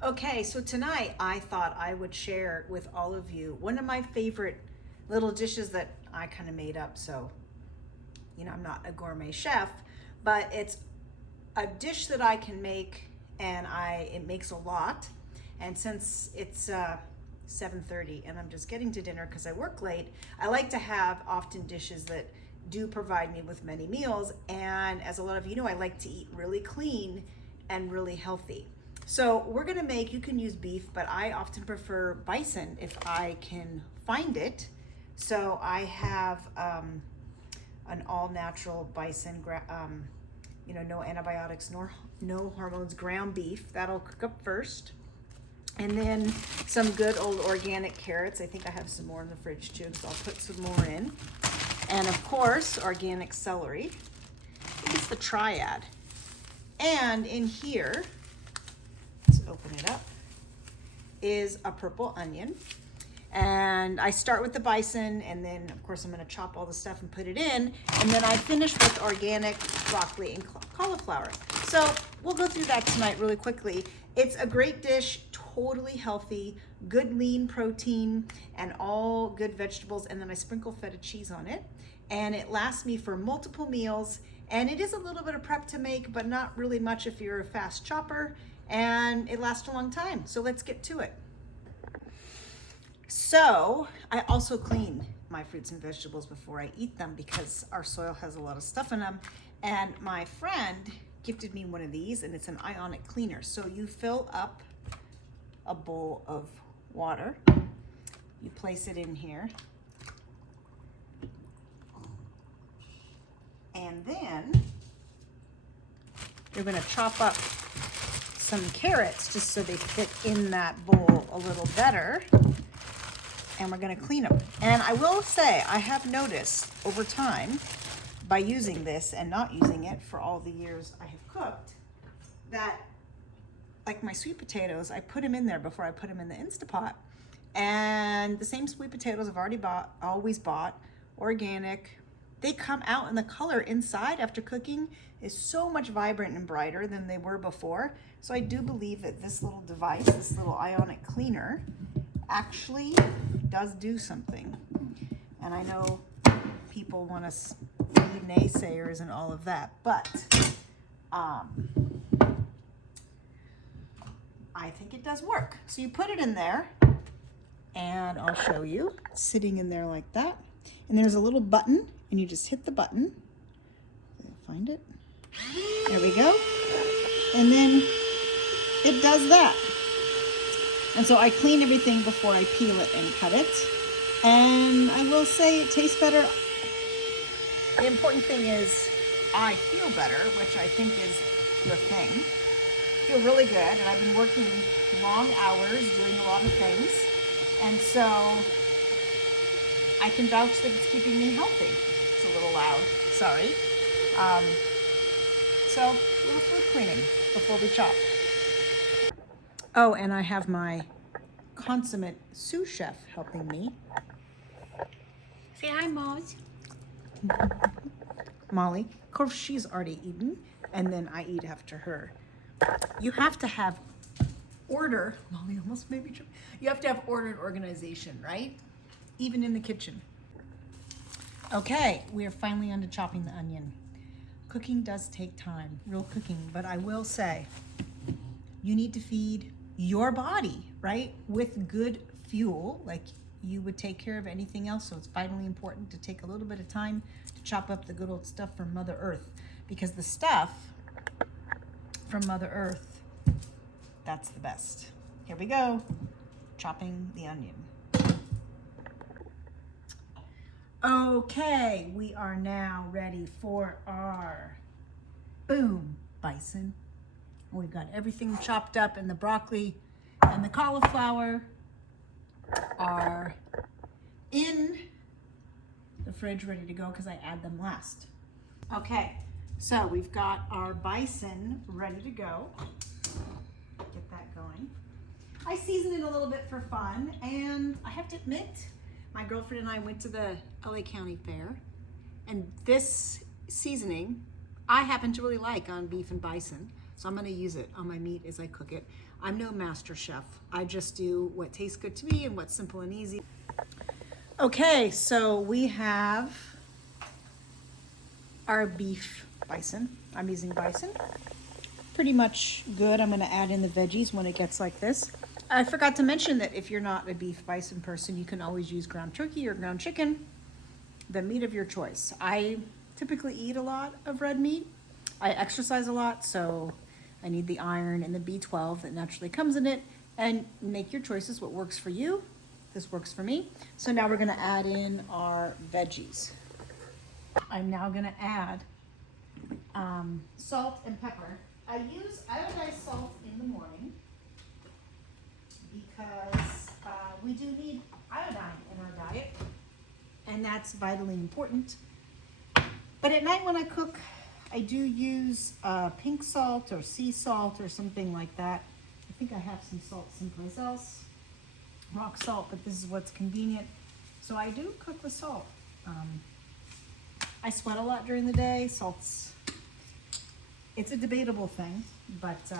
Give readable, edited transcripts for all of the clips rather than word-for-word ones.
Okay, so tonight I thought I would share with all of you one of my favorite little dishes that I kind of made up. So, I'm not a gourmet chef, but it's a dish that I can make, and it makes a lot. And since it's 7:30 and I'm just getting to dinner because I work late, I like to have often dishes that do provide me with many meals. And as a lot of you know, I like to eat really clean and really healthy. So we're gonna make, you can use beef, but I often prefer bison if I can find it. So I have an all-natural bison, no antibiotics nor no hormones ground beef. That'll cook up first. And then some good old organic carrots. I think I have some more in the fridge too, so I'll put some more in. And of course, organic celery. I think it's the triad. And in here, let's open it up, is a purple onion. And I start with the bison, and then of course I'm gonna chop all the stuff and put it in, and then I finish with organic broccoli and cauliflower. So we'll go through that tonight really quickly. It's a great dish, totally healthy, good lean protein, and all good vegetables, and then I sprinkle feta cheese on it. And it lasts me for multiple meals, and it is a little bit of prep to make, but not really much if you're a fast chopper, and it lasts a long time. So let's get to it. So I also clean my fruits and vegetables before I eat them because our soil has a lot of stuff in them. And my friend gifted me one of these, and it's an ionic cleaner. So you fill up a bowl of water, you place it in here, and then you're gonna chop up some carrots just so they fit in that bowl a little better. And we're gonna clean them. And I will say, I have noticed over time, by using this and not using it for all the years I have cooked, that like my sweet potatoes, I put them in there before I put them in the Instapot. And the same sweet potatoes I've always bought, organic, they come out, and the color inside after cooking is so much vibrant and brighter than they were before. So I do believe that this little device, this little ionic cleaner, actually does do something. And I know people want to be naysayers and all of that, but I think it does work. So you put it in there, and I'll show you, it's sitting in there like that. And there's a little button, and you just hit the button. Find it. There we go. And then it does that. And so I clean everything before I peel it and cut it. And I will say it tastes better. The important thing is I feel better, which I think is the thing. I feel really good, and I've been working long hours doing a lot of things. And so I can vouch that it's keeping me healthy. It's a little loud, sorry. So a little food cleaning before we chop. Oh, and I have my consummate sous chef helping me. Say hi, Moz. Molly. Of course, she's already eaten, and then I eat after her. You have to have order. Molly almost made me choke. You have to have order and organization, right? Even in the kitchen. Okay, we are finally on to chopping the onion. Cooking does take time, real cooking, but I will say, you need to feed your body, right, with good fuel, like you would take care of anything else. So it's vitally important to take a little bit of time to chop up the good old stuff from Mother Earth, because the stuff from Mother Earth, that's the best. Here we go, chopping the onion. Okay, we are now ready for our boom bison. We've got everything chopped up, and the broccoli and the cauliflower are in the fridge ready to go because I add them last. Okay, so we've got our bison ready to go. Get that going. I season it a little bit for fun, and I have to admit, my girlfriend and I went to the LA County Fair, and this seasoning I happen to really like on beef and bison, so I'm gonna use it on my meat as I cook it. I'm no master chef. I just do what tastes good to me and what's simple and easy. Okay, so we have our beef bison. I'm using bison. Pretty much good. I'm going to add in the veggies when it gets like this. I forgot to mention that if you're not a beef bison person, you can always use ground turkey or ground chicken, the meat of your choice. I typically eat a lot of red meat. I exercise a lot, so I need the iron and the B12 that naturally comes in it. And make your choices, what works for you. This works for me. So now we're going to add in our veggies. I'm now going to add salt and pepper. I use iodized salt in the morning because we do need iodine in our diet, and that's vitally important. But at night when I cook, I do use pink salt or sea salt or something like that. I think I have some salt someplace else, rock salt, but this is what's convenient. So I do cook with salt. I sweat a lot during the day. It's a debatable thing, but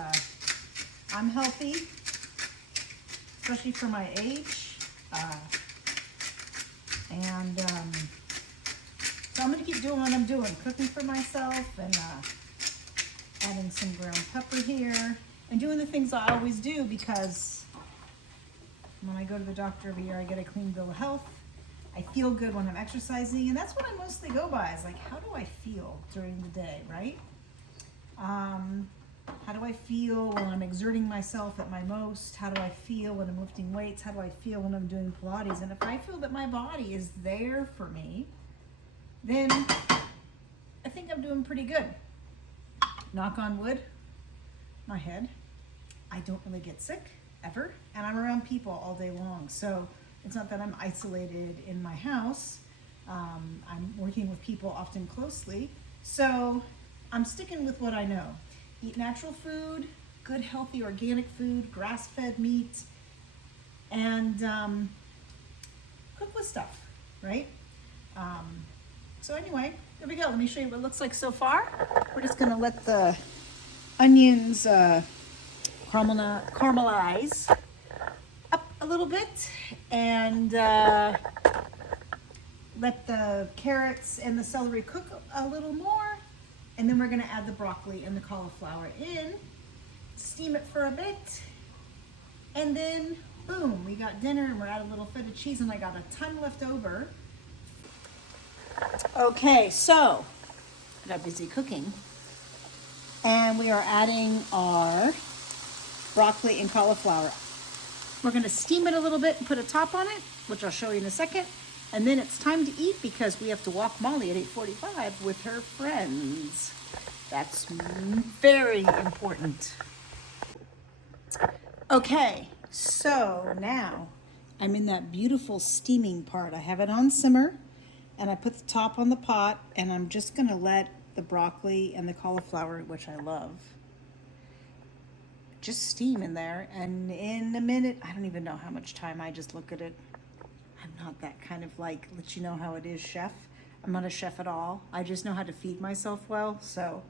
I'm healthy, especially for my age. So I'm gonna keep doing what I'm doing, cooking for myself and adding some ground pepper here and doing the things I always do, because when I go to the doctor every year, I get a clean bill of health. I feel good when I'm exercising, and that's what I mostly go by, is like, how do I feel during the day, right? How do I feel when I'm exerting myself at my most? How do I feel when I'm lifting weights? How do I feel when I'm doing Pilates? And if I feel that my body is there for me, then I think I'm doing pretty good. Knock on wood, my head, I don't really get sick ever, and I'm around people all day long. So it's not that I'm isolated in my house. I'm working with people often closely. So I'm sticking with what I know. Eat natural food, good, healthy, organic food, grass-fed meat, and cook with stuff, right? So anyway, here we go. Let me show you what it looks like so far. We're just gonna let the onions caramelize up a little bit, and let the carrots and the celery cook a little more. And then we're gonna add the broccoli and the cauliflower in, steam it for a bit, and then boom, we got dinner, and we're adding a little feta cheese, and I got a ton left over. Okay, so I got busy cooking, and we are adding our broccoli and cauliflower. We're gonna steam it a little bit and put a top on it, which I'll show you in a second. And then it's time to eat, because we have to walk Molly at 8:45 with her friends. That's very important. Okay, so now I'm in that beautiful steaming part. I have it on simmer, and I put the top on the pot, and I'm just gonna let the broccoli and the cauliflower, which I love, just steam in there. And in a minute, I don't even know how much time, I just look at it. I'm not that kind of like, let you know how it is chef. I'm not a chef at all. I just know how to feed myself well. So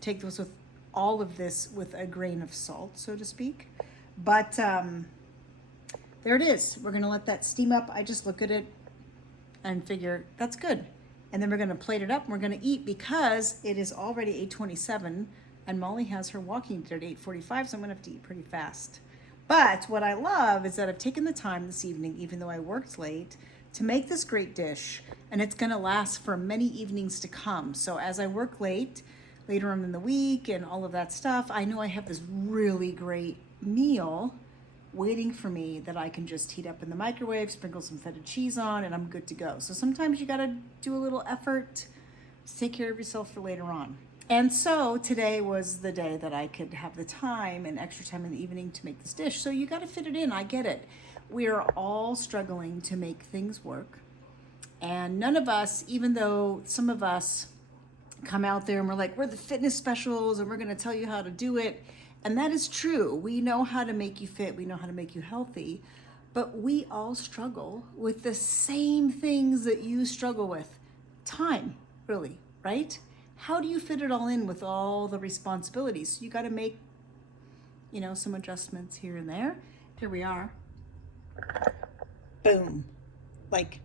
take this with all of this with a grain of salt, so to speak. But there it is. We're gonna let that steam up. I just look at it and figure that's good. And then we're gonna plate it up and we're gonna eat, because it is already 8:27 and Molly has her walking at 8:45, so I'm gonna have to eat pretty fast. But what I love is that I've taken the time this evening, even though I worked late, to make this great dish, and it's gonna last for many evenings to come. So as I work later on in the week and all of that stuff, I know I have this really great meal waiting for me that I can just heat up in the microwave, sprinkle some feta cheese on, and I'm good to go. So sometimes you gotta do a little effort to take care of yourself for later on. And so today was the day that I could have the time and extra time in the evening to make this dish. So you got to fit it in. I get it. We are all struggling to make things work. And none of us, even though some of us come out there and we're like, we're the fitness specials and we're going to tell you how to do it. And that is true. We know how to make you fit. We know how to make you healthy. But we all struggle with the same things that you struggle with. Time, really, right? How do you fit it all in with all the responsibilities? You got to make you know, some adjustments here and there. Here we are. Boom. Like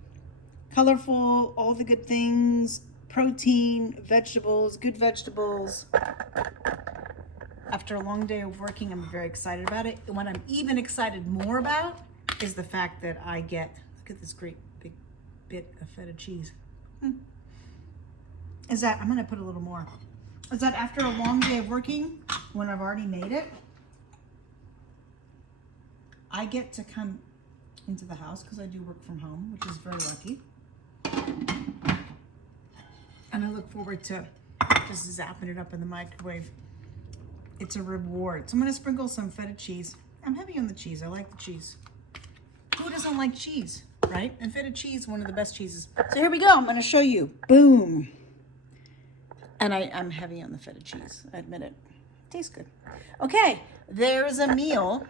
colorful, all the good things, protein, vegetables, good vegetables. After a long day of working, I'm very excited about it. And what I'm even excited more about is the fact that I get, look at this great big bit of feta cheese. Is that, I'm gonna put a little more. Is that after a long day of working, when I've already made it, I get to come into the house because I do work from home, which is very lucky. And I look forward to just zapping it up in the microwave. It's a reward. So I'm gonna sprinkle some feta cheese. I'm heavy on the cheese, I like the cheese. Who doesn't like cheese, right? And feta cheese, one of the best cheeses. So here we go, I'm gonna show you, boom. And I'm heavy on the feta cheese, I admit it. Tastes good. Okay, there's a meal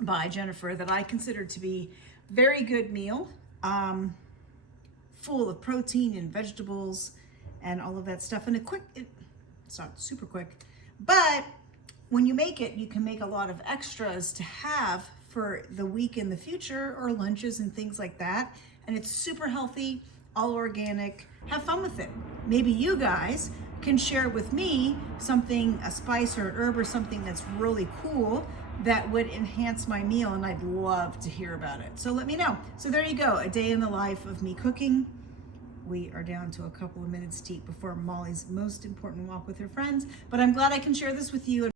by Jennifer that I consider to be very good meal, full of protein and vegetables and all of that stuff. And it's not super quick, but when you make it, you can make a lot of extras to have for the week in the future or lunches and things like that. And it's super healthy, all organic. Have fun with it. Maybe you guys can share with me something, a spice or an herb or something that's really cool that would enhance my meal, and I'd love to hear about it. So let me know. So there you go, a day in the life of me cooking. We are down to a couple of minutes to eat before Molly's most important walk with her friends, but I'm glad I can share this with you.